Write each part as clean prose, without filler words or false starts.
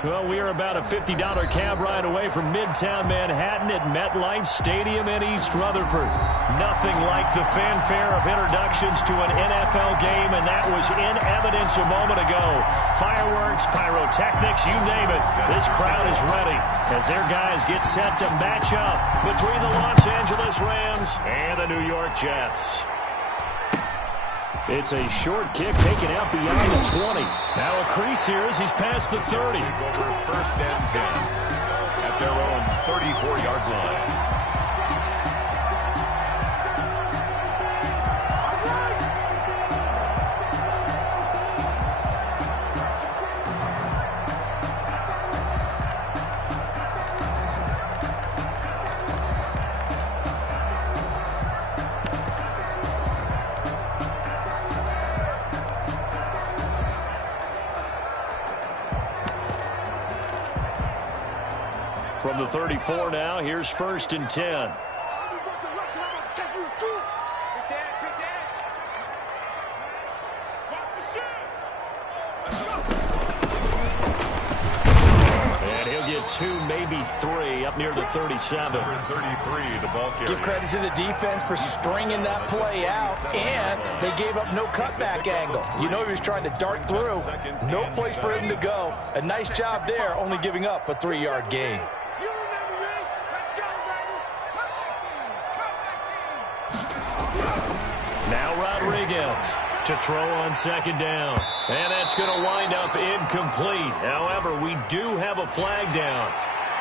Well, we are about a $50 cab ride away from Midtown Manhattan at MetLife Stadium in East Rutherford. Nothing like the fanfare of introductions to an NFL game, and that was in evidence a moment ago. Fireworks, pyrotechnics, you name it. This crowd is ready as their guys get set to match up between the Los Angeles Rams and the New York Jets. It's a short kick taken out beyond the 20. Now a crease here as he's past the 30. Over first and 10 at their own 34-yard line. From the 34 now, here's first and 10. And he'll get 2, maybe 3 up near the 37. 33, the ball carrier. Give credit to the defense for stringing that play out, and they gave up no cutback angle. You know he was trying to dart through. No place for him to go. A nice job there, only giving up a 3-yard gain. Now Rodriguez to throw on second down. And that's going to wind up incomplete. However, we do have a flag down.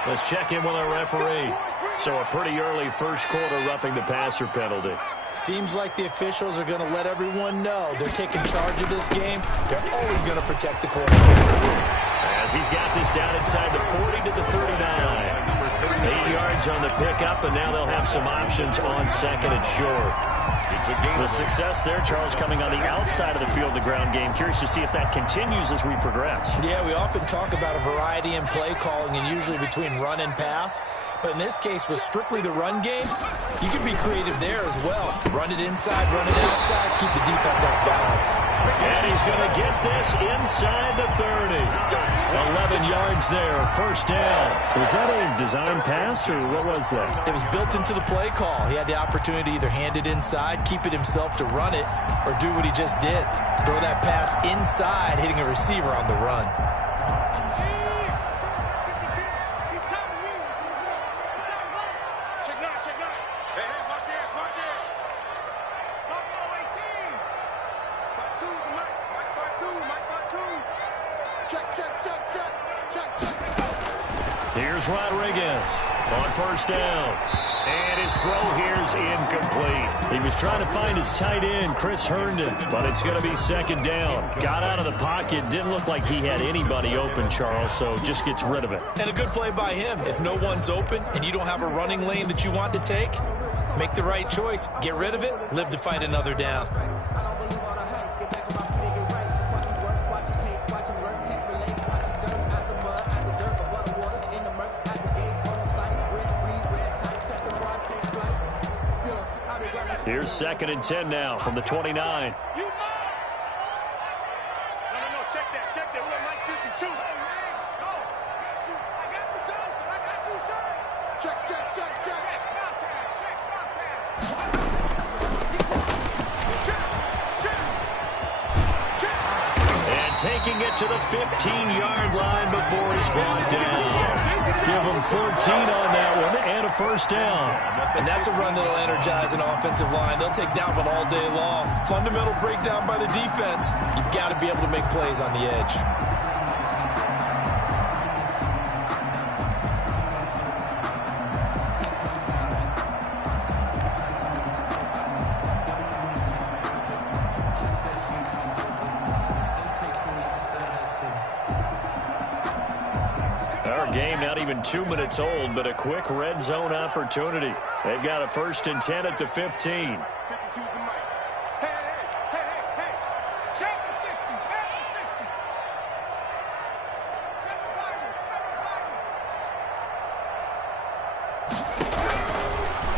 Let's check in with our referee. So a pretty early first quarter roughing the passer penalty. Seems like the officials are going to let everyone know they're taking charge of this game. They're always going to protect the quarterback. As he's got this down inside the 40 to the 39. 8 yards on the pickup, and now they'll have some options on second and short. The success there, Charles, coming on the outside of the field, the ground game. Curious to see if that continues as we progress. Yeah, we often talk about a variety in play calling and usually between run and pass. But in this case, with strictly the run game, you can be creative there as well. Run it inside, run it outside, keep the defense off balance. And he's going to get this inside the 30. 11 yards there, first down. Was that a design pass, or what was that? It was built into the play call. He had the opportunity to either hand it inside, keep it himself to run it, or do what he just did. Throw that pass inside, hitting a receiver on the run. Here's Rodriguez on first down. And his throw here's incomplete. He was trying to find his tight end, Chris Herndon, but it's going to be second down. Got out of the pocket. Didn't look like he had anybody open, Charles, so just gets rid of it. And a good play by him. If no one's open and you don't have a running lane that you want to take, make the right choice. Get rid of it. Live to fight another down. Here's second and 10 now from the 29. No, check that. We got Mike 52. I got you, son. Check. And taking it to the 15-yard line before he's brought down. Give him 14 on that one and a first down. And that's a run that'll energize an offensive line. They'll take that one all day long. Fundamental breakdown by the defense. You've got to be able to make plays on the edge. Our game not even 2 minutes old, but a quick red zone opportunity. They've got a first and 10 at the 15. 52's the mic. Hey. Check the 60. Back the 60.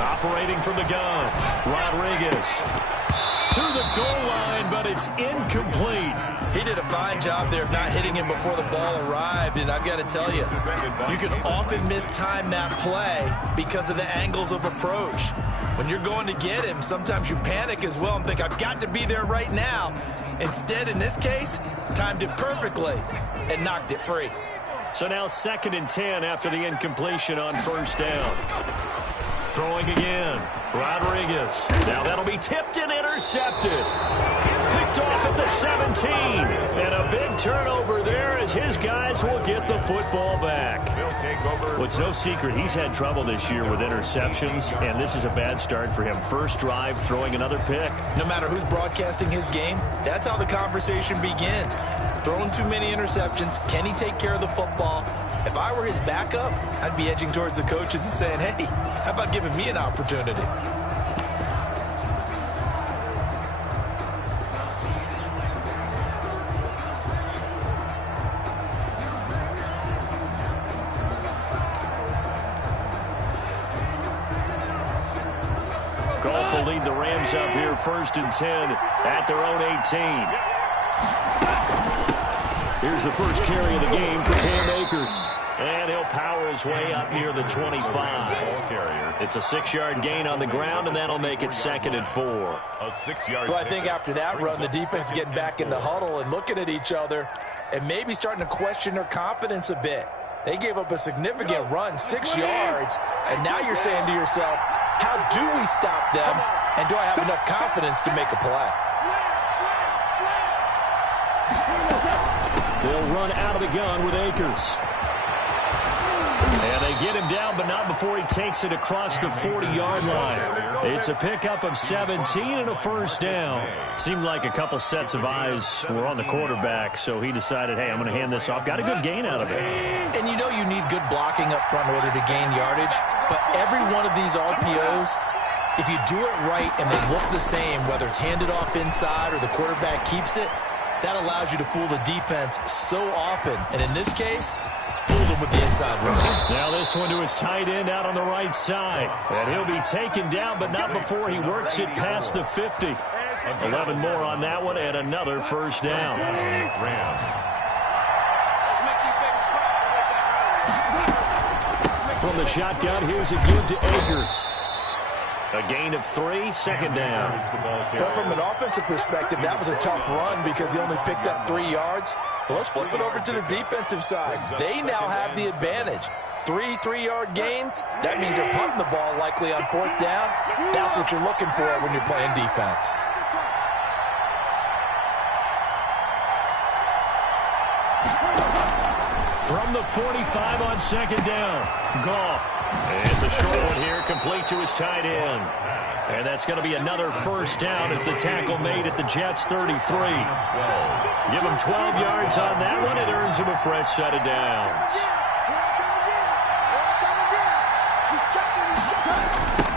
Operating from the gun, Rodriguez to the goal line, but it's incomplete. He did a fine job there of not hitting him before the ball arrived, and I've got to tell you, you can often mistime that play because of the angles of approach. When you're going to get him, sometimes you panic as well and think, I've got to be there right now. Instead, in this case, timed it perfectly and knocked it free. So now 2nd and 10 after the incompletion on first down. Throwing again, Rodriguez. Now that'll be tipped and intercepted. Picked off at the 17. And a big turnover there as his guys will get the football back. Well, it's no secret he's had trouble this year with interceptions, and this is a bad start for him. First drive, throwing another pick. No matter who's broadcasting his game, that's how the conversation begins. Throwing too many interceptions. Can he take care of the football? If I were his backup, I'd be edging towards the coaches and saying, hey, how about giving me an opportunity? Goff will lead the Rams up here 1st and 10 at their own 18. Here's the first carry of the game for Cam Akers. And he'll power his way up near the 25. It's a 6-yard gain on the ground, and that'll make it 2nd and 4. A 6-yard. Well, I think after that run, the defense is getting back in the huddle and looking at each other and maybe starting to question their confidence a bit. They gave up a significant run, 6 yards, and now you're saying to yourself, how do we stop them, and do I have enough confidence to make a play? They'll run out of the gun with Akers. And they get him down, but not before he takes it across the 40-yard line. It's a pickup of 17 and a first down. Seemed like a couple sets of eyes were on the quarterback, so he decided, hey, I'm going to hand this off. Got a good gain out of it. And you know you need good blocking up front in order to gain yardage, but every one of these RPOs, if you do it right and they look the same, whether it's handed off inside or the quarterback keeps it, that allows you to fool the defense so often. And in this case, fooled him with the inside run. Now this one to his tight end out on the right side. And he'll be taken down, but not before he works it past the 50. 11 more on that one, and another first down. From the shotgun, here's a give to Akers. A gain of 3, 2nd down. Well, from an offensive perspective, that was a tough run because he only picked up 3 yards. Well, let's flip it over to the defensive side. They now have the advantage. 3 3-yard gains, that means they're punting the ball likely on 4th down. That's what you're looking for when you're playing defense. From the 45 on 2nd down, Goff. It's a short one here, complete to his tight end. And that's going to be another first down as the tackle made at the Jets' 33. Give him 12 yards on that one. It earns him a fresh set of downs.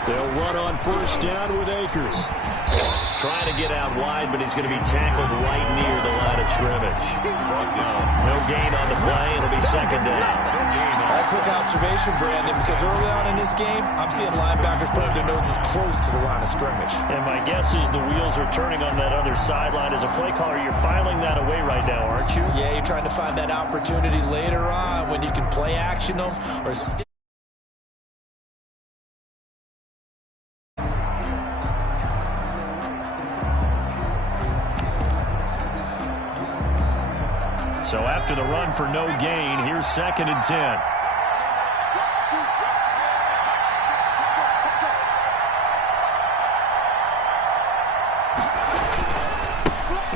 They'll run on first down with Akers. Trying to get out wide, but he's going to be tackled right near the line of scrimmage. No gain on the play. It'll be 2nd down. A quick observation, Brandon, because early on in this game, I'm seeing linebackers putting their noses close to the line of scrimmage. And my guess is the wheels are turning on that other sideline. As a play caller, you're filing that away right now, aren't you? Yeah, you're trying to find that opportunity later on when you can play action them or stay. So after the run for no gain, here's 2nd and 10.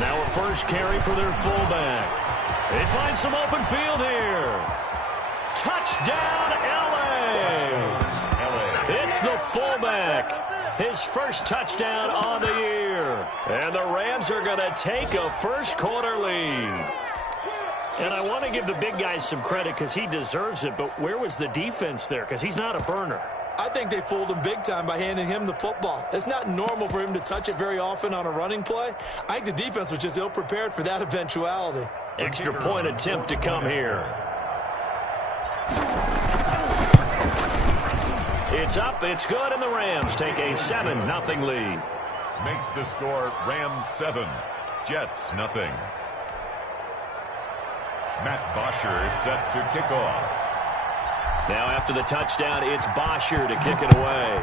Now a first carry for their fullback. They find some open field here. Touchdown, LA! It's the fullback. His first touchdown on the year. And the Rams are going to take a first-quarter lead. And I want to give the big guy some credit because he deserves it, but where was the defense there? Because he's not a burner. I think they fooled him big time by handing him the football. It's not normal for him to touch it very often on a running play. I think the defense was just ill-prepared for that eventuality. Extra point attempt to come here. It's up, it's good, and the Rams take a 7-0 lead. Makes the score Rams 7, Jets 0. Matt Bosher is set to kick off. Now after the touchdown, it's Bosher to kick it away.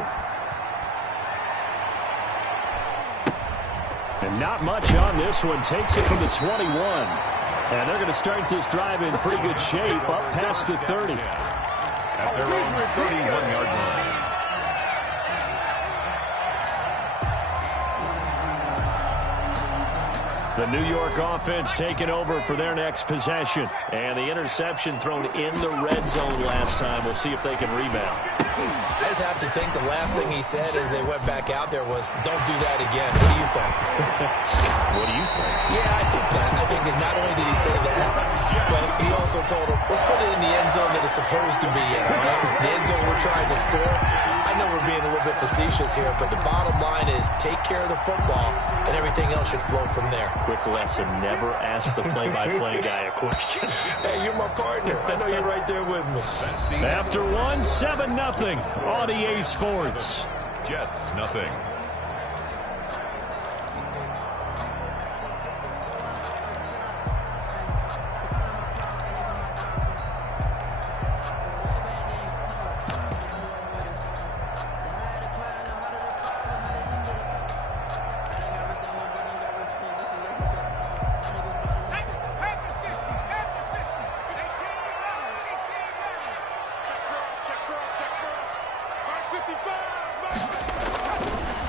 And not much on this one. Takes it from the 21. And they're going to start this drive in pretty good shape up past the 30. At their own 31-yard line. The New York offense taking over for their next possession. And the interception thrown in the red zone last time. We'll see if they can rebound. I just have to think the last thing he said as they went back out there was, don't do that again. What do you think? What do you think? Yeah, I think that. I think that not only did he say that, but he also told him, let's put it in the end zone that it's supposed to be in. Right? The end zone we're trying to score. I know we're being a little bit facetious here, but the bottom line is take care of the football, and everything else should flow from there. Quick lesson, never ask the play-by-play guy a question. Hey, you're my partner. I know you're right there with me. After one, 7-0 on EA Sports. Jets, nothing.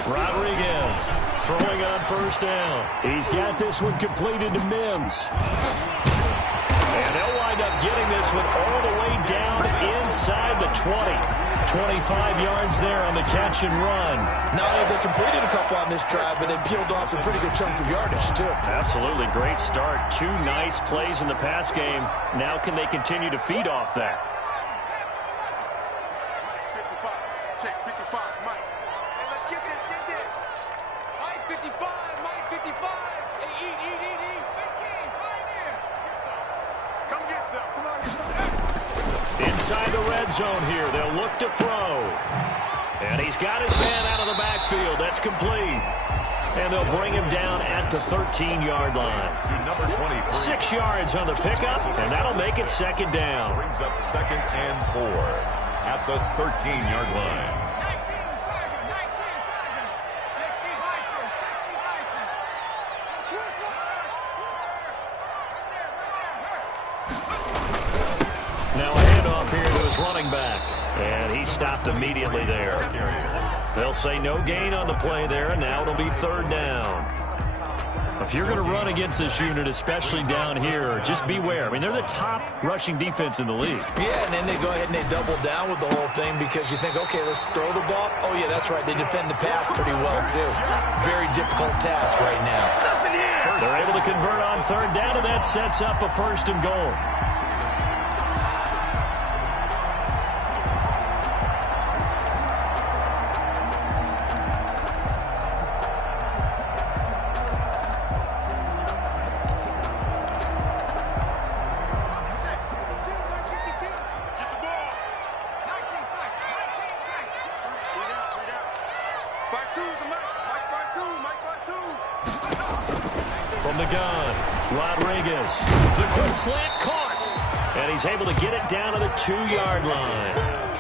Rodriguez throwing on first down. He's got this one completed to Mims. And they'll wind up getting this one all the way down inside the 20. 25 yards there on the catch and run. Not only have they completed a couple on this drive, but they peeled off some pretty good chunks of yardage, too. Absolutely great start. 2 nice plays in the pass game. Now can they continue to feed off that? Check 55, Mike. Hey, let's get this, get this. Mike 55, Mike 55. Hey, eat. 15, right here. Come get some. Come on, get some. Inside the red zone here. They'll look to throw. And he's got his man out of the backfield. That's complete. And they'll bring him down at the 13-yard line. To number 23. 6 yards on the pickup, and that'll make it second down. Brings up 2nd and 4 at the 13-yard line. 19 Tiger. 60 Bison. 60 Bison. Now a handoff here to his running back. And he stopped immediately there. They'll say no gain on the play there, and now it'll be 3rd down. If you're going to run against this unit, especially down here, just beware. I mean, they're the top rushing defense in the league. Yeah, and then they go ahead and they double down with the whole thing because you think, okay, let's throw the ball. Oh, yeah, that's right. They defend the pass pretty well, too. Very difficult task right now. They're able to convert on 3rd down, and that sets up a 1st and goal. From the gun, Rodriguez. The quick slant caught. And he's able to get it down to the 2-yard line.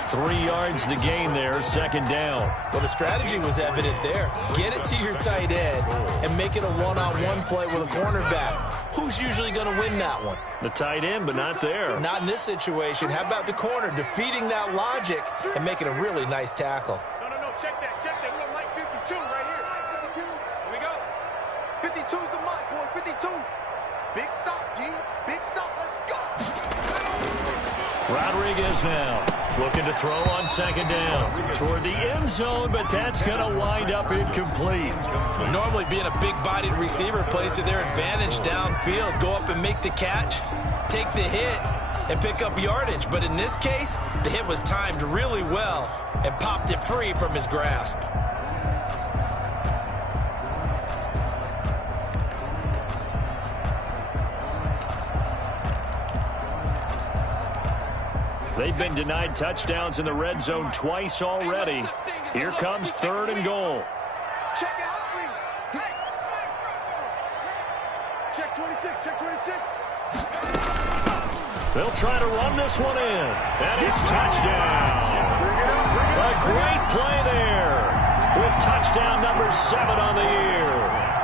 3 yards the gain there, 2nd down. Well, the strategy was evident there. Get it to your tight end and make it a one-on-one play with a cornerback. Who's usually going to win that one? The tight end, but not there. Not in this situation. How about the corner defeating that logic and making a really nice tackle? No, check that. We got Mike 52 right here. 52. Here we go. 52's the Mike, boys. 52. Big stop, G. Big stop. Let's go. Rodriguez now looking to throw on 2nd down toward the end zone, but that's going to wind up incomplete. Normally being a big-bodied receiver plays to their advantage downfield. Go up and make the catch, take the hit, and pick up yardage. But in this case, the hit was timed really well and popped it free from his grasp. They've been denied touchdowns in the red zone twice already. Here comes 3rd and goal. Check it out, please. Hey. Check 26. They'll try to run this one in. And it's touchdown. A great play there with touchdown number 7 on the year.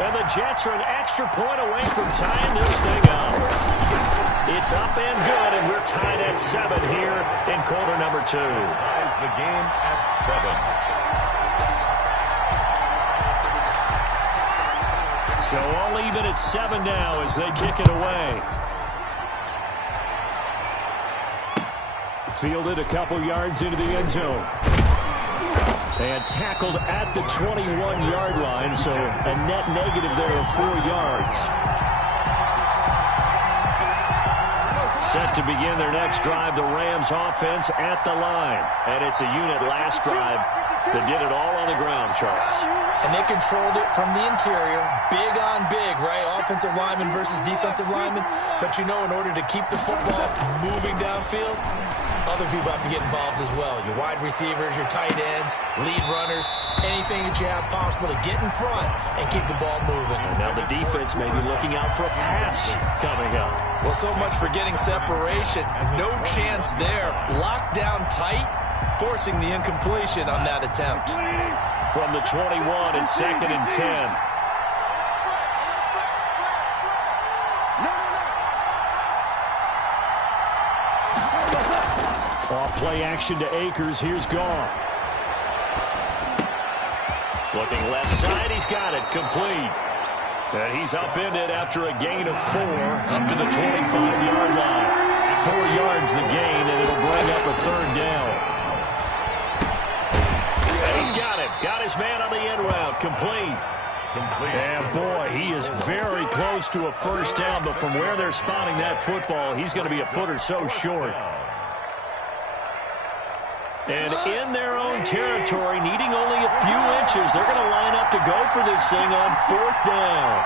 And the Jets are an extra point away from tying this thing up. It's up and good, and we're tied at 7 here in quarter number 2. Ties the game at 7. So all even at 7 now as they kick it away. Fielded a couple yards into the end zone. And tackled at the 21-yard line, so a net negative there of 4 yards. Set to begin their next drive, the Rams offense at the line. And it's a unit last drive that did it all on the ground, Charles. And they controlled it from the interior, big on big, right? Offensive lineman versus defensive lineman. But you know, in order to keep the football moving downfield, other people have to get involved as well. Your wide receivers, your tight ends, lead runners, anything that you have possible to get in front and keep the ball moving. And now the defense may be looking out for a pass coming up. Well, so much for getting separation. No chance there. Locked down tight, forcing the incompletion on that attempt. From the 21, it's 2nd and 10. Off play action to Akers. Here's Goff. Looking left side. He's got it. Complete. And he's upended after a gain of 4 up to the 25-yard line. 4 yards the gain, and it'll bring up a 3rd down. And he's got it. Got his man on the end route. Complete. And boy, he is very close to a 1st down, but from where they're spotting that football, he's going to be a foot or so short. And in their own territory, needing only a few inches, they're going to line up to go for this thing on 4th down.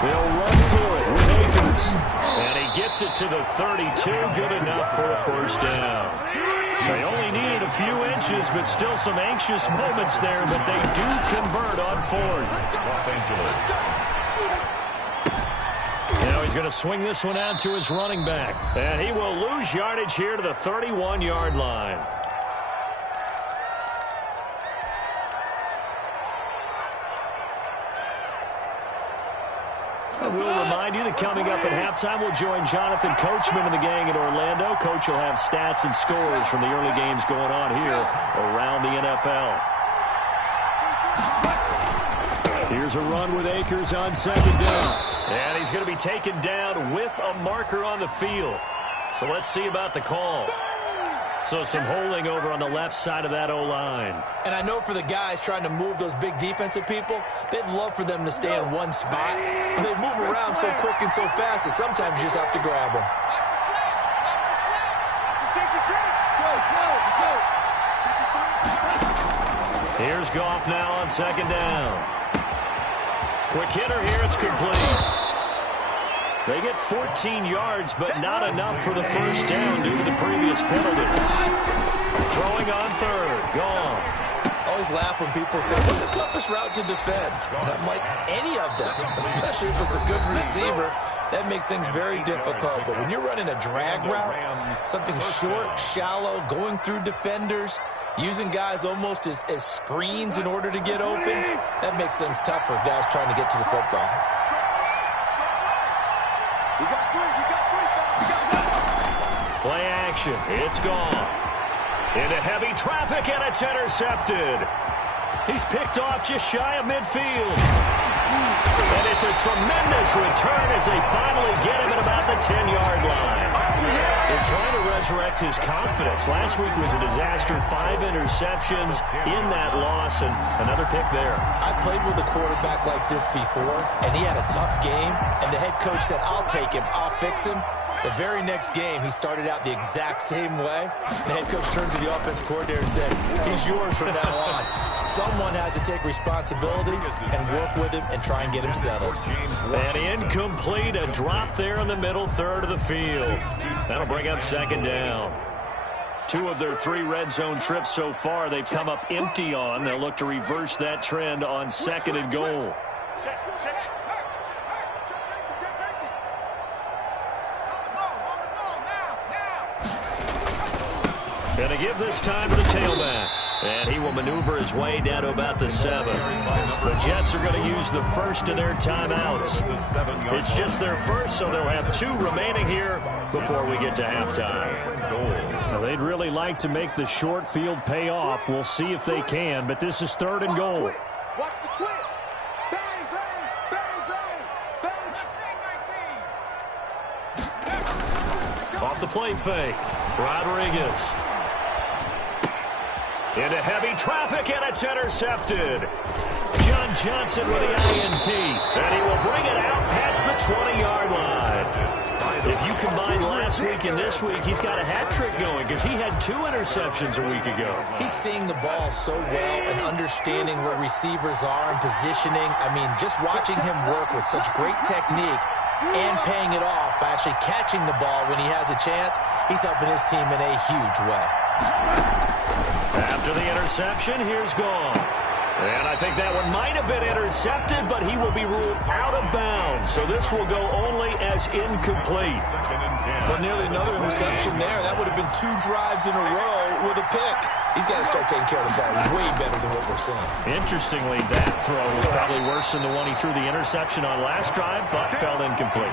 They'll run for it with Akers. And he gets it to the 32, good enough for a 1st down. They only needed a few inches, but still some anxious moments there, but they do convert on 4th. Los Angeles. Now he's going to swing this one out to his running back. And he will lose yardage here to the 31-yard line. I will remind you that coming up at halftime, we'll join Jonathan Coachman and the gang in Orlando. Coach will have stats and scores from the early games going on here around the NFL. Here's a run with Akers on 2nd down. And he's going to be taken down with a marker on the field. So let's see about the call. So some holding over on the left side of that O-line. And I know for the guys trying to move those big defensive people, they'd love for them to stay in one spot. But they move around so quick and so fast that sometimes you just have to grab them. Here's Goff now on 2nd down. Quick hitter here, it's complete. They get 14 yards, but not enough for the 1st down due to the previous penalty. Throwing on 3rd, Goff. Always laugh when people say, what's the toughest route to defend? And I'm like, any of them, especially if it's a good receiver. That makes things very difficult. But when you're running a drag route, something short, shallow, going through defenders, using guys almost as screens in order to get open, that makes things tough for guys trying to get to the football. Play action. It's Goff. Into heavy traffic, and it's intercepted. He's picked off just shy of midfield. And it's a tremendous return as they finally get him at about the 10-yard line. They're trying to resurrect his confidence. Last week was a disaster. 5 interceptions in that loss, and another pick there. I played with a quarterback like this before, and he had a tough game, and the head coach said, I'll take him, I'll fix him. The very next game, he started out the exact same way. The head coach turned to the offense coordinator and said, he's yours from now on. Someone has to take responsibility and work with him and try and get him settled. And incomplete, a drop there in the middle third of the field. That'll bring up 2nd down. 2 of their 3 red zone trips so far, they've come up empty on. They'll look to reverse that trend on 2nd and goal. Check. Check safety. On the ball now. Going to give this time to the tailback. And he will maneuver his way down to about the 7. The Jets are going to use the first of their timeouts. It's just their first, so they'll have 2 remaining here before we get to halftime. Now, they'd really like to make the short field pay off. We'll see if they can, but this is 3rd and goal. Watch the twist. Bang, bang, bang, bang. Off the play fake. Rodriguez. Into heavy traffic, and it's intercepted. John Johnson with the INT, and he will bring it out past the 20-yard line. If you combine last week and this week, he's got a hat trick going because he had 2 interceptions a week ago. He's seeing the ball so well and understanding where receivers are and positioning. I mean, just watching him work with such great technique and paying it off by actually catching the ball when he has a chance, he's helping his team in a huge way. After the interception, here's Goff. And I think that one might have been intercepted, but he will be ruled out of bounds. So this will go only as incomplete. But nearly another interception there. That would have been 2 drives in a row with a pick. He's got to start taking care of the ball way better than what we're seeing. Interestingly, that throw was probably worse than the one he threw the interception on last drive, but fell incomplete.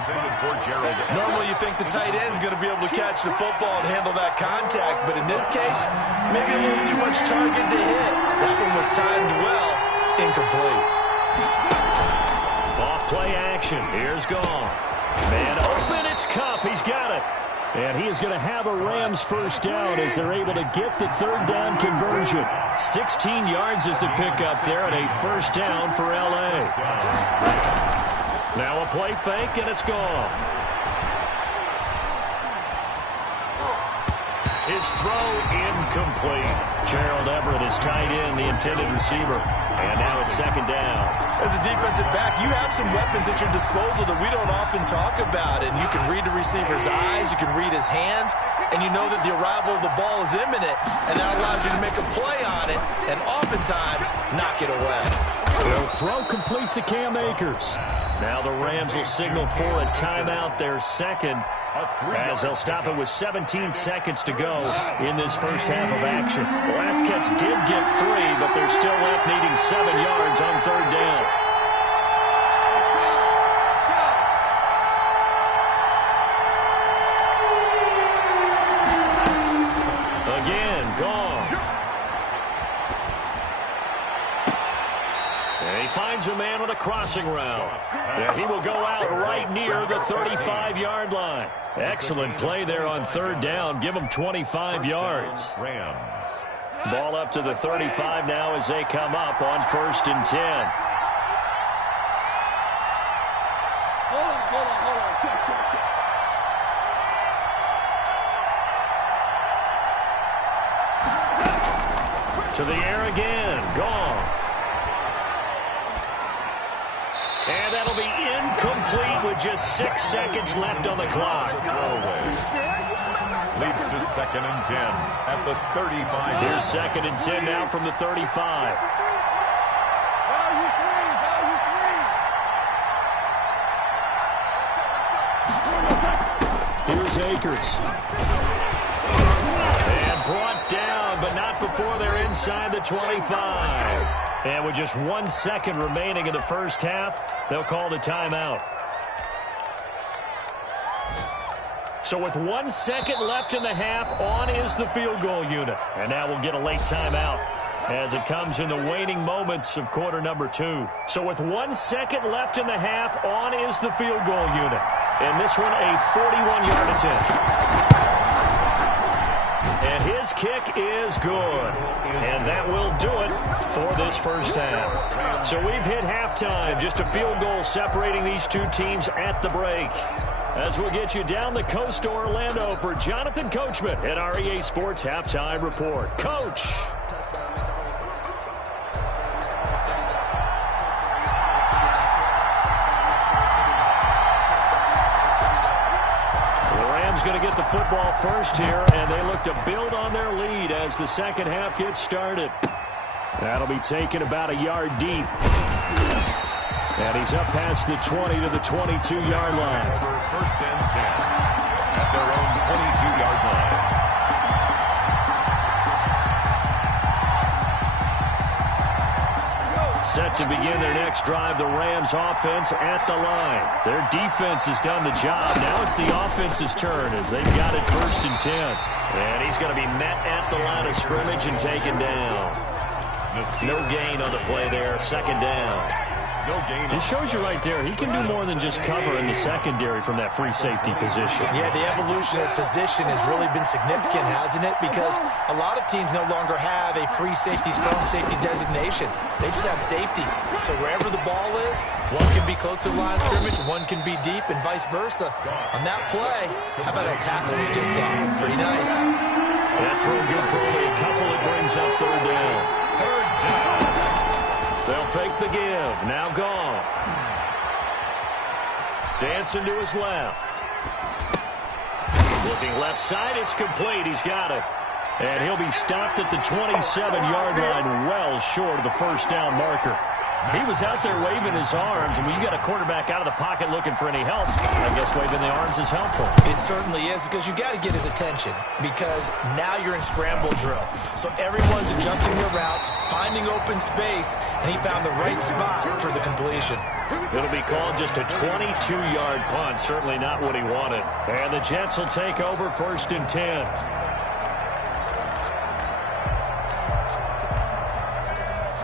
Normally you think the tight end's going to be able to catch the football and handle that contact, but in this case, maybe a little too much target to hit. That one was timed well, incomplete. Off play action. Here's Goff. Man open, it's Kupp. He's got it. And he is going to have a Rams first down as they're able to get the 3rd down conversion. 16 yards is the pickup there and a first down for L.A. Now a play fake, and it's Goff. His throw incomplete. Gerald Everett is tied in, the intended receiver. And now it's 2nd down. As a defensive back, you have some weapons at your disposal that we don't often talk about. And you can read the receiver's eyes, you can read his hands, and you know that the arrival of the ball is imminent. And that allows you to make a play on it and oftentimes knock it away. The throw complete to Cam Akers. Now the Rams will signal for a timeout, their 2nd, as they'll stop it with 17 seconds to go in this first half of action. The last catch did get 3, but they're still left needing 7 yards on 3rd down. Again, Goff. And he finds a man with a crossing route. And he will go out right near the 35-yard line. Excellent play there on 3rd down. Give him 25 yards. Rams. Ball up to the 35 now as they come up on 1st and 10. Hold on. Check. To the air again. Goff. And that'll be incomplete with just 6 seconds left on the clock. Leads to 2nd and 10 at the 35. Here's 2nd and 10 now from the 35. Here's Akers. And brought down, but not before they're inside the 25. And with just 1 second remaining in the first half, they'll call the timeout. So with 1 second left in the half, on is the field goal unit. And now we'll get a late timeout as it comes in the waning moments of quarter number 2. So with 1 second left in the half, on is the field goal unit. And this one a 41-yard attempt. And his kick is good. And that will do it for this first half. So we've hit halftime. Just a field goal separating these 2 teams at the break. As we'll get you down the coast to Orlando for Jonathan Coachman at our EA Sports Halftime Report. Coach. The Rams going to get the football first here, and they look to build on their lead as the second half gets started. That'll be taken about a yard deep. And he's up past the 20 to the 22-yard line. Over first and 10 at their own 22-yard line. Set to begin their next drive, the Rams offense at the line. Their defense has done the job. Now it's the offense's turn as they've got it first and 10. And he's going to be met at the line of scrimmage and taken down. No gain on the play there, second down. It shows you right there, he can do more than just cover in the secondary from that free safety position. Yeah, the evolution of position has really been significant, hasn't it? Because a lot of teams no longer have a free safety, strong safety designation. They just have safeties. So wherever the ball is, one can be close to the line of scrimmage, one can be deep, and vice versa. On that play, how about that tackle we just saw? Pretty nice. That throw good for only a couple. It brings up third down. Third down. They'll fake the give. Now Goff. Dancing to his left. Looking left side. It's complete. He's got it. And he'll be stopped at the 27-yard line, well short of the first down marker. He was out there waving his arms, and when you got a quarterback out of the pocket looking for any help, I guess waving the arms is helpful. It certainly is, because you got to get his attention, because now you're in scramble drill. So everyone's adjusting their routes, finding open space, and he found the right spot for the completion. It'll be called just a 22-yard punt, certainly not what he wanted. And the Jets will take over first and 10.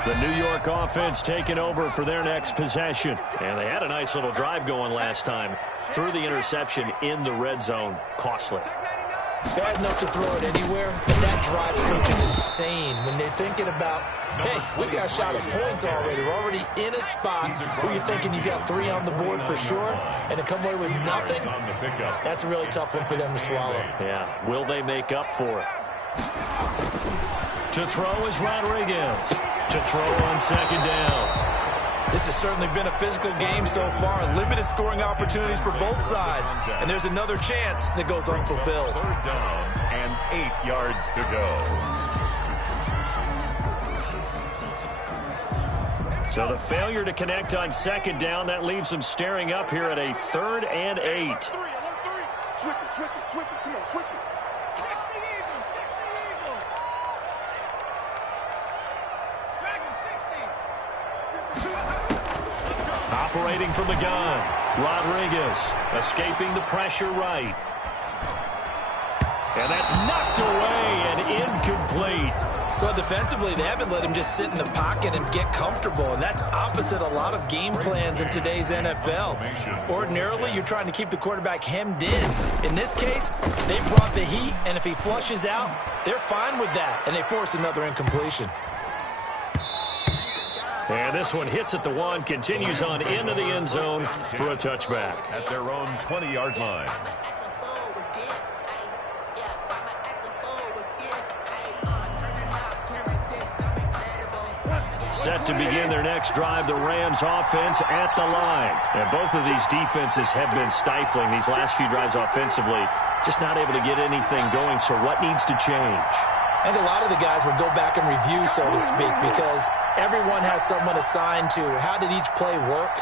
The New York offense taking over for their next possession. And they had a nice little drive going last time. Threw the interception in the red zone. Costly. Bad enough to throw it anywhere, but that drive stretch is insane when they're thinking about, hey, we got a shot at points already. We're already in a spot where you're thinking you got 3 on the board for sure, and to come away with nothing, that's a really tough one for them to swallow. Yeah, will they make up for it? To throw is Rodriguez. To throw on second down. This has certainly been a physical game so far. Limited scoring opportunities for both sides. And there's another chance that goes unfulfilled. Third down and 8 yards to go. So the failure to connect on second down, that leaves them staring up here at a 3rd and 8. Switch it. Come on, switch it. Operating from the gun, Rodriguez escaping the pressure right. And that's knocked away and incomplete. Well, defensively, they haven't let him just sit in the pocket and get comfortable, and that's opposite a lot of game plans in today's NFL. Ordinarily, you're trying to keep the quarterback hemmed in. In this case, they brought the heat, and if he flushes out, they're fine with that, and they force another incompletion. And this one hits at the 1, continues on into the end zone for a touchback. At their own 20-yard line. Set to begin their next drive, the Rams offense at the line. And both of these defenses have been stifling these last few drives offensively. Just not able to get anything going, so what needs to change? And a lot of the guys will go back and review, so to speak, because everyone has someone assigned to how did each play work.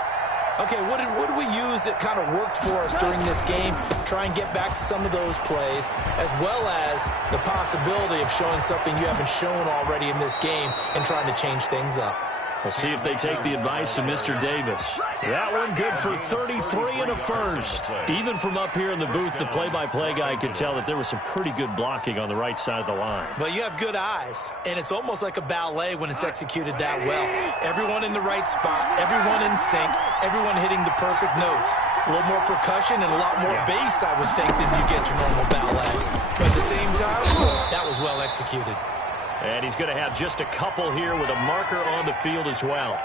Okay, what did we use that kind of worked for us during this game? Try and get back to some of those plays, as well as the possibility of showing something you haven't shown already in this game and trying to change things up. We'll see if they take the advice of Mr. Davis. That one good for 33 and a first. Even from up here in the booth, the play-by-play guy could tell that there was some pretty good blocking on the right side of the line. Well, you have good eyes, and it's almost like a ballet when it's executed that well. Everyone in the right spot, everyone in sync, everyone hitting the perfect notes. A little more percussion and a lot more bass, I would think, than you get your normal ballet. But at the same time, that was well executed. And he's going to have just a couple here with a marker on the field as well.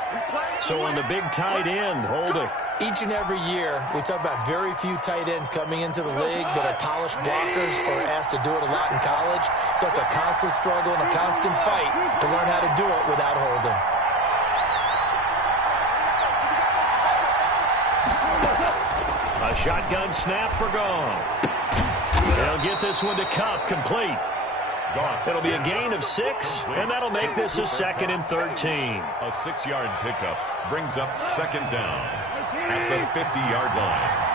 So on the big tight end, holding. Each and every year, we talk about very few tight ends coming into the league that are polished blockers or asked to do it a lot in college. So it's a constant struggle and a constant fight to learn how to do it without holding. A shotgun snap for Goff. They'll get this one to Cup, complete. It'll be a gain of 6, and that'll make this a 2nd and 13. A 6-yard pickup brings up 2nd down at the 50-yard line.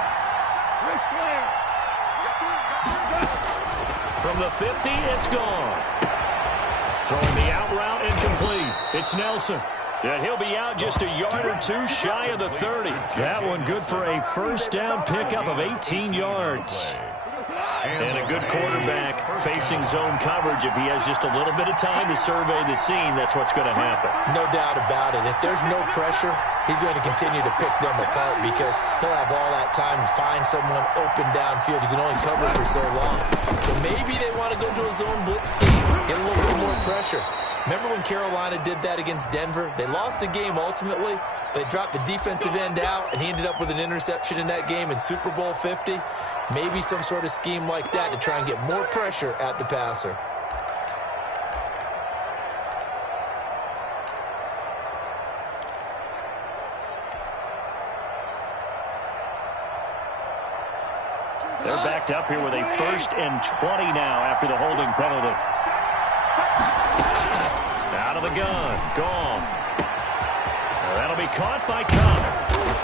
From the 50, it's gone. Throwing the out route incomplete. It's Nelson. And he'll be out just a yard or 2 shy of the 30. That one good for a 1st down pickup of 18 yards. And a good quarterback facing zone coverage. If he has just a little bit of time to survey the scene, that's what's going to happen. No doubt about it. If there's no pressure, he's going to continue to pick them apart because he'll have all that time to find someone open downfield. You can only cover for so long. So maybe they want to go to a zone blitz scheme, get a little bit more pressure. Remember when Carolina did that against Denver? They lost the game ultimately. They dropped the defensive end out, and he ended up with an interception in that game in Super Bowl 50. Maybe some sort of scheme like that to try and get more pressure at the passer. They're backed up here with a 1st and 20 now after the holding penalty. Out of the gun. Gone. That'll be caught by Cobb.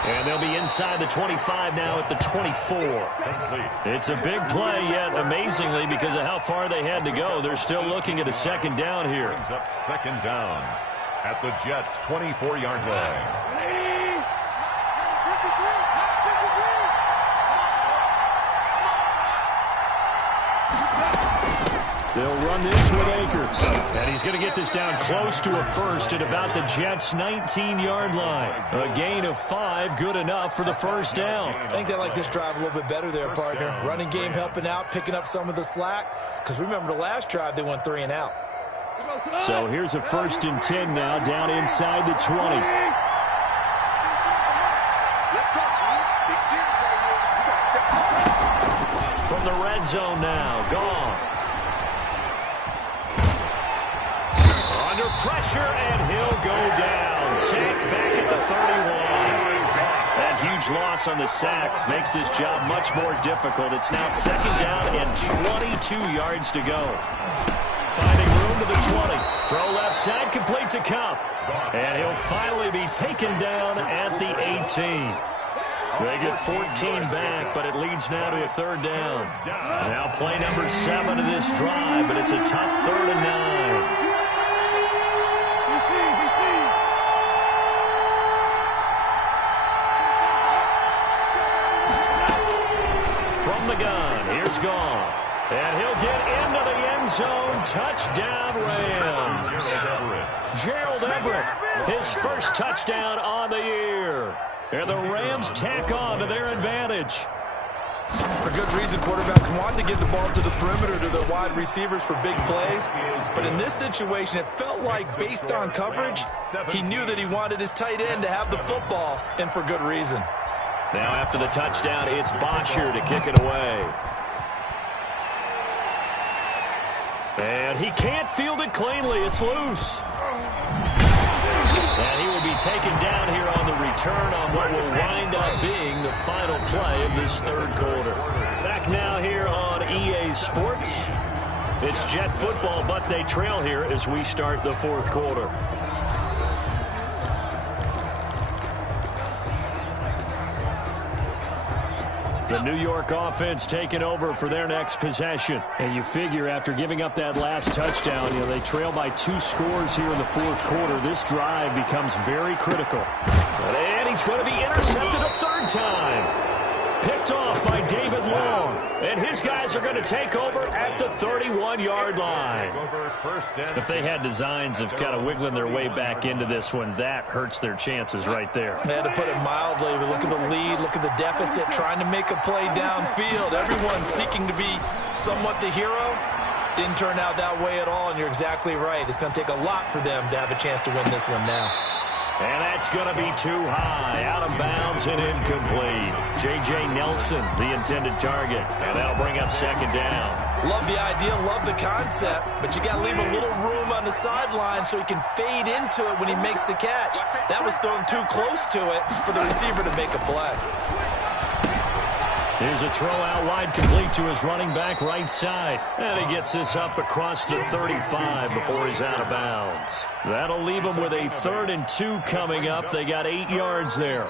And they'll be inside the 25 now at the 24. It's a big play, yet amazingly, because of how far they had to go, they're still looking at a 2nd down here. Brings up 2nd down at the Jets' 24-yard line. They'll run this with Akers. And he's going to get this down close to a 1st at about the Jets' 19-yard line. A gain of 5, good enough for the 1st down. I think they like this drive a little bit better there, partner. Running game helping out, picking up some of the slack. Because remember the last drive, they went 3 and out. So here's a 1st and 10 now, down inside the 20. From the red zone now, Goff. Under pressure, and he'll go down. Sacked back at the 31. That huge loss on the sack makes this job much more difficult. It's now 2nd down and 22 yards to go. Finding room to the 20. Throw left side, complete to Cup. And he'll finally be taken down at the 18. They get 14 back, but it leads now to a 3rd down. Now play number 7 of this drive, but it's a tough 3rd and 9. From the gun, here's Goff. And he'll get into the end zone. Touchdown, Rams. Gerald Everett, his 1st touchdown on the year. And the Rams tack on to their advantage. For good reason, quarterbacks want to get the ball to the perimeter to their wide receivers for big plays. But in this situation, it felt like, based on coverage, he knew that he wanted his tight end to have the football, and for good reason. Now after the touchdown, it's Bosher to kick it away. And he can't field it cleanly. It's loose. And he will be taken down here on the return on what will wind up being the final play of this 3rd quarter. Back now here on EA Sports. It's Jet football, but they trail here as we start the 4th quarter. The New York offense taking over for their next possession. And you figure after giving up that last touchdown, they trail by 2 scores here in the 4th quarter. This drive becomes very critical. And he's going to be intercepted a 3rd time. Picked off by David Long. And his guys are going to take over at the 31-yard line. If they had designs of kind of wiggling their way back into this one, that hurts their chances right there. They had to put it mildly. Look at the lead, look at the deficit, trying to make a play downfield. Everyone seeking to be somewhat the hero. Didn't turn out that way at all, and you're exactly right. It's going to take a lot for them to have a chance to win this one now. And that's going to be too high. Out of bounds and incomplete. J.J. Nelson, the intended target. And that'll bring up 2nd down. Love the idea, love the concept, but you got to leave a little room on the sideline so he can fade into it when he makes the catch. That was thrown too close to it for the receiver to make a play. Here's a throw out wide, complete to his running back right side. And he gets this up across the 35 before he's out of bounds. That'll leave him with a 3rd and 2 coming up. They got 8 yards there.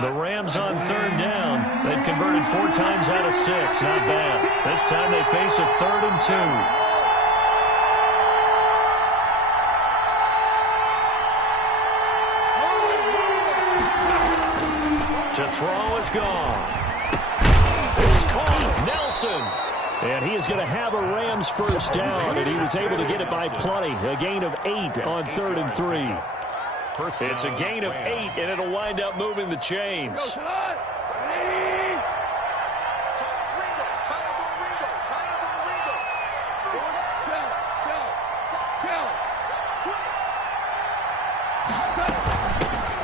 The Rams on 3rd down. They've converted 4 times out of 6. Not bad. This time they face a 3rd and 2. To throw is gone. It's caught. Nelson. And he is going to have a Rams first down, and he was able to get it by plenty. A gain of 8 on 3rd and 3. It's a gain of 8, and it'll wind up moving the chains.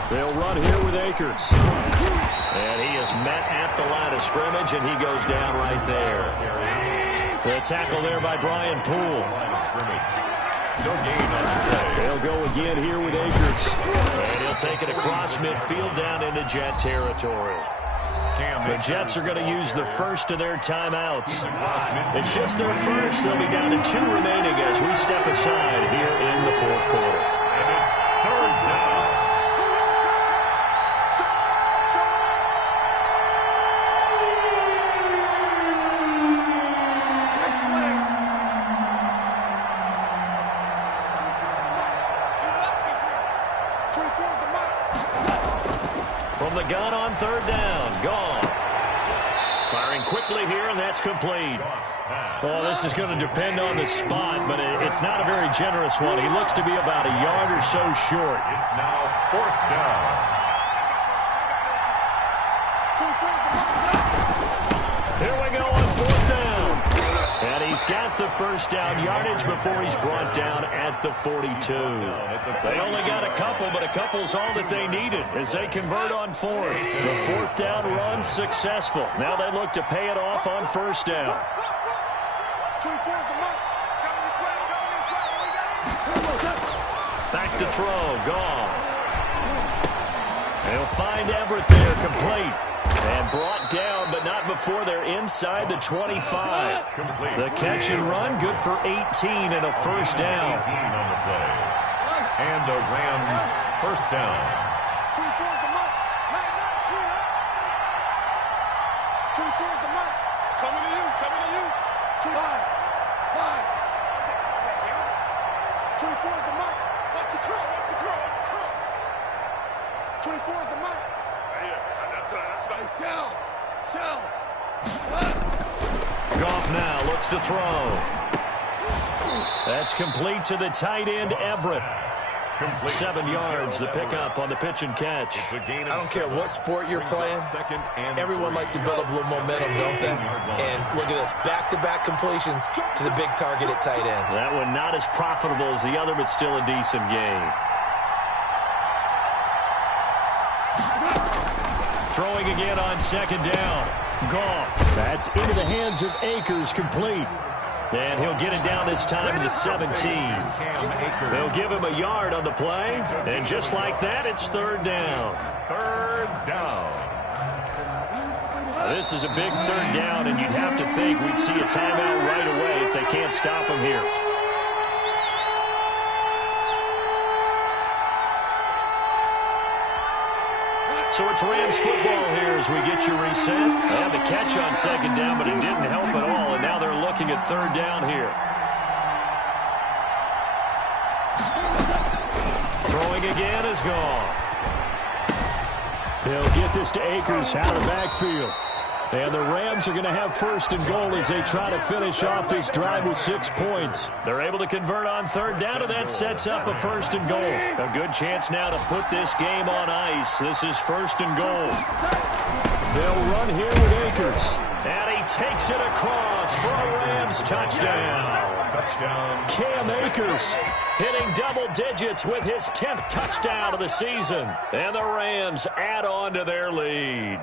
They'll run here with Akers. And he is met at the line of scrimmage, and he goes down right there. The tackle there by Brian Poole. No gain on the play. They'll go again here with Akers. And he'll take it across midfield down into Jet territory. The Jets are going to use the first of their timeouts. It's just their first. They'll be down to 2 remaining as we step aside here in the 4th quarter. And it's 3rd down. From the gun on 3rd down, Goff. Firing quickly here, and that's complete. Well, this is going to depend on the spot, but it's not a very generous one. He looks to be about a yard or so short. It's now 4th down. Here we go on 4th down. And he's got the first down yardage before he's brought down at the 42. They only got a couple, but a couple's all that they needed as they convert on 4th. The 4th down run successful. Now they look to pay it off on 1st down. Back to throw, Goff. They'll find Everett there, complete. And brought down, but not before they're inside the 25. The catch and run, good for 18 and a first down. 18 on the play. And the Rams first down. Coming to you. 24 is the mic. Watch the curl. 24 is the mic. That's right. Shell. Goff now looks to throw. That's complete to the tight end, Everett. 7 yards, the pickup on the pitch and catch. I don't care what sport you're playing. Everyone likes to build up a little momentum, don't they? And look at this, back-to-back completions to the big target at tight end. That one not as profitable as the other, but still a decent gain. Throwing again on 2nd down. Goff. That's into the hands of Akers, complete. And he'll get it down this time to the 17. They'll give him a yard on the play. And just like that, it's 3rd down. 3rd down. This is a big 3rd down, and you'd have to think we'd see a timeout right away if they can't stop him here. So it's Rams football here as we get you reset. They had the catch on 2nd down, but it didn't help at all, and now they're looking at 3rd down here. Throwing again is Goff. They'll get this to Akers out of the backfield. And the Rams are going to have 1st and goal as they try to finish off this drive with 6 points. They're able to convert on 3rd down, and that sets up a 1st and goal. A good chance now to put this game on ice. This is 1st and goal. They'll run here with Akers. And he takes it across for a Rams touchdown. Cam Akers hitting double digits with his 10th touchdown of the season. And the Rams add on to their lead.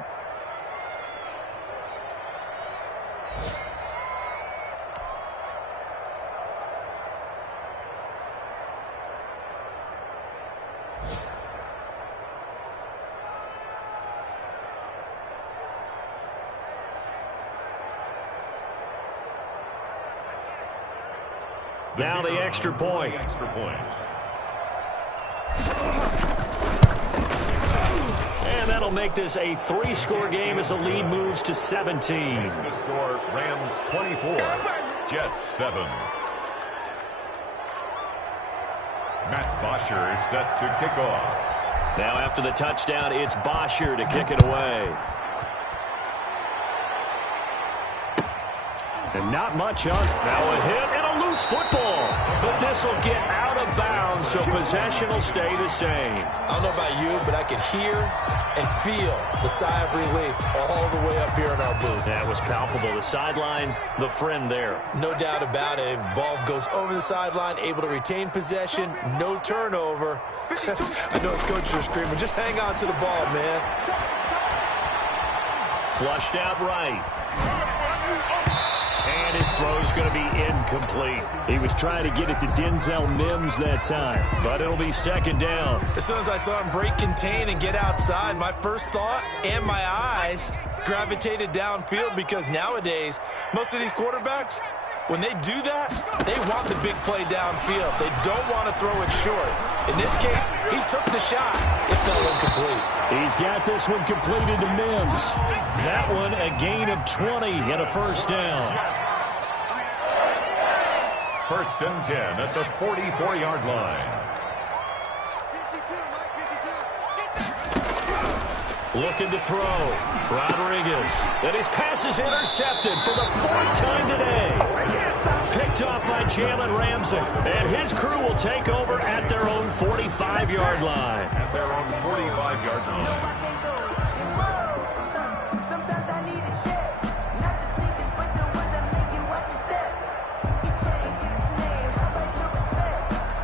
Now the extra point. And that'll make this a 3-score game as the lead moves to 17. The score, Rams 24, Jets 7. Matt Bosher is set to kick off. Now after the touchdown, it's Bosher to kick it away. And not much on. Now a hit and a loose football. But this will get out of bounds, so possession will stay the same. I don't know about you, but I could hear and feel the sigh of relief all the way up here in our booth. That was palpable. The sideline, the friend there. No doubt about it. If the ball goes over the sideline, able to retain possession, no turnover. I know his coaches are screaming, just hang on to the ball, man. Flushed out right. And his throw is going to be incomplete. He was trying to get it to Denzel Mims that time, but it'll be second down. As soon as I saw him break contain and get outside, my first thought and my eyes gravitated downfield, because nowadays, most of these quarterbacks, when they do that, they want the big play downfield. They don't want to throw it short. In this case, he took the shot. It fell incomplete. He's got this one completed to Mims. That one a gain of 20 and a first down. First and 10 at the 44-yard line. 52, Mike, 52. Looking to throw. Rodriguez. And his pass is intercepted for the 4th time today. Picked off by Jalen Ramsey. And his crew will take over at their own 45-yard line. At their own 45-yard line. Sometimes I need a check. Not the sneakers, but the ones that make you watch your step. You change your name, how about your respect?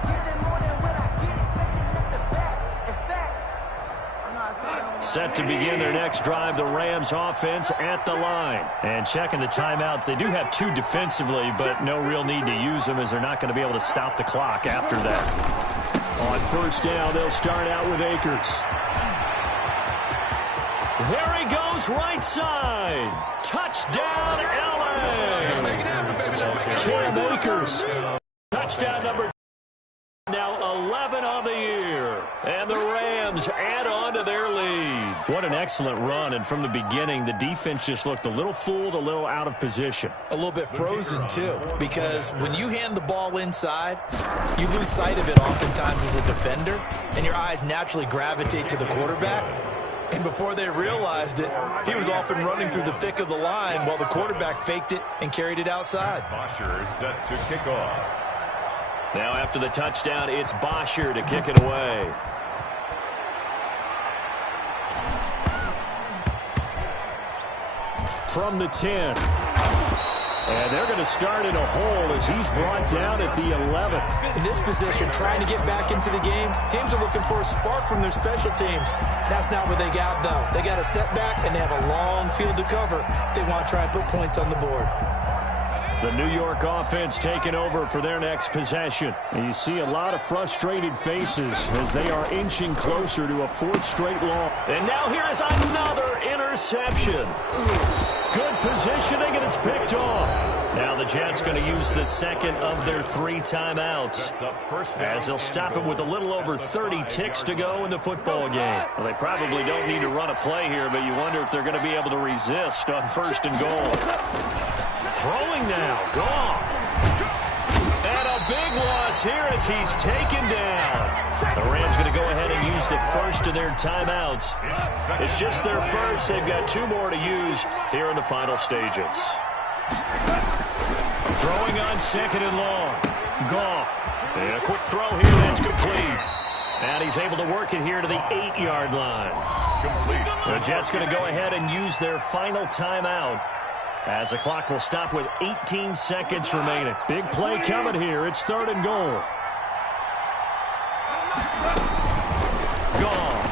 Getting more than what I get, expecting at the back. In fact, I'm not saying. Set to begin their next drive, the Rams offense at the line. And checking the timeouts, they do have 2 defensively, but no real need to use them as they're not going to be able to stop the clock after that. On first down, they'll start out with Akers. There he goes, right side. Touchdown, LA. Cam Akers. Touchdown number now 11 on the year. And the Rams add on to their lead. What an excellent run. And from the beginning, the defense just looked a little fooled, a little out of position. A little bit frozen, too, because when you hand the ball inside, you lose sight of it oftentimes as a defender, and your eyes naturally gravitate to the quarterback. And before they realized it, he was off and running through the thick of the line while the quarterback faked it and carried it outside. Bosher is set to kick off. Now after the touchdown, it's Bosher to kick it away. From the 10. And they're going to start in a hole as he's brought down at the 11. In this position, trying to get back into the game, teams are looking for a spark from their special teams. That's not what they got, though. They got a setback, and they have a long field to cover if they want to try and put points on the board. The New York offense taking over for their next possession. And you see a lot of frustrated faces as they are inching closer to a 4th straight loss. And now here is another interception. Good positioning, and it's picked off. Now the Jets going to use the second of their 3 timeouts as they'll stop it with a little over 30 ticks to go in the football game. Well, they probably don't need to run a play here, but you wonder if they're going to be able to resist on 1st and goal. Throwing now, Goff. And a big loss here as he's taken down. The Rams going to go ahead and use the first of their timeouts. It's just their first. They've got 2 more to use here in the final stages. Throwing on 2nd and long. Goff. And a quick throw here. That's complete. And he's able to work it here to the 8-yard line. Complete. The Jets going to go ahead and use their final timeout as the clock will stop with 18 seconds remaining. Big play coming here. It's 3rd and goal. Gone.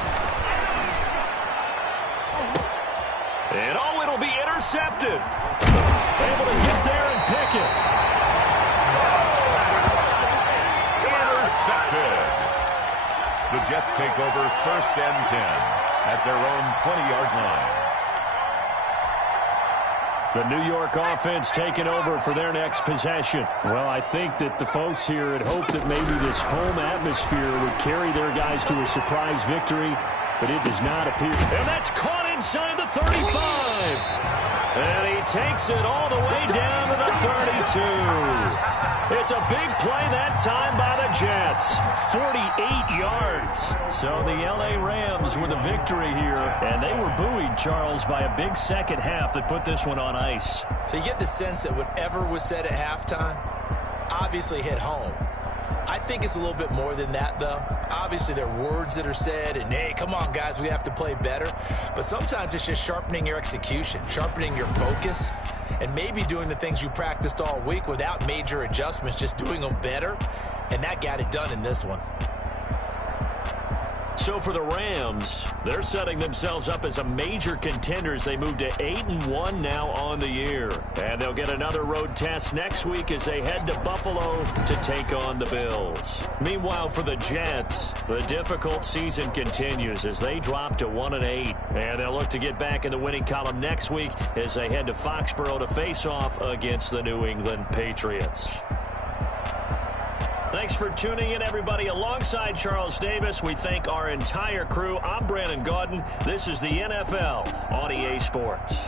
And it'll be intercepted. Able to get there and pick it. Intercepted. The Jets take over 1st and 10 at their own 20-yard line. The New York offense taking over for their next possession. Well, I think that the folks here had hoped that maybe this home atmosphere would carry their guys to a surprise victory, but it does not appear. And that's caught inside the 35. And he takes it all the way down to the 32. It's a big play that time by the Jets. 48 yards. So the L.A. Rams with a victory here. And they were buoyed, Charles, by a big second half that put this one on ice. So you get the sense that whatever was said at halftime obviously hit home. I think it's a little bit more than that, though. Obviously, there are words that are said, and, hey, come on, guys, we have to play better. But sometimes it's just sharpening your execution, sharpening your focus, and maybe doing the things you practiced all week without major adjustments, just doing them better, and that got it done in this one. So for the Rams, they're setting themselves up as a major contender as they move to 8-1 now on the year. And they'll get another road test next week as they head to Buffalo to take on the Bills. Meanwhile, for the Jets, the difficult season continues as they drop to 1-8. And they'll look to get back in the winning column next week as they head to Foxborough to face off against the New England Patriots. Thanks for tuning in, everybody. Alongside Charles Davis, we thank our entire crew. I'm Brandon Gaudin. This is the NFL on EA Sports.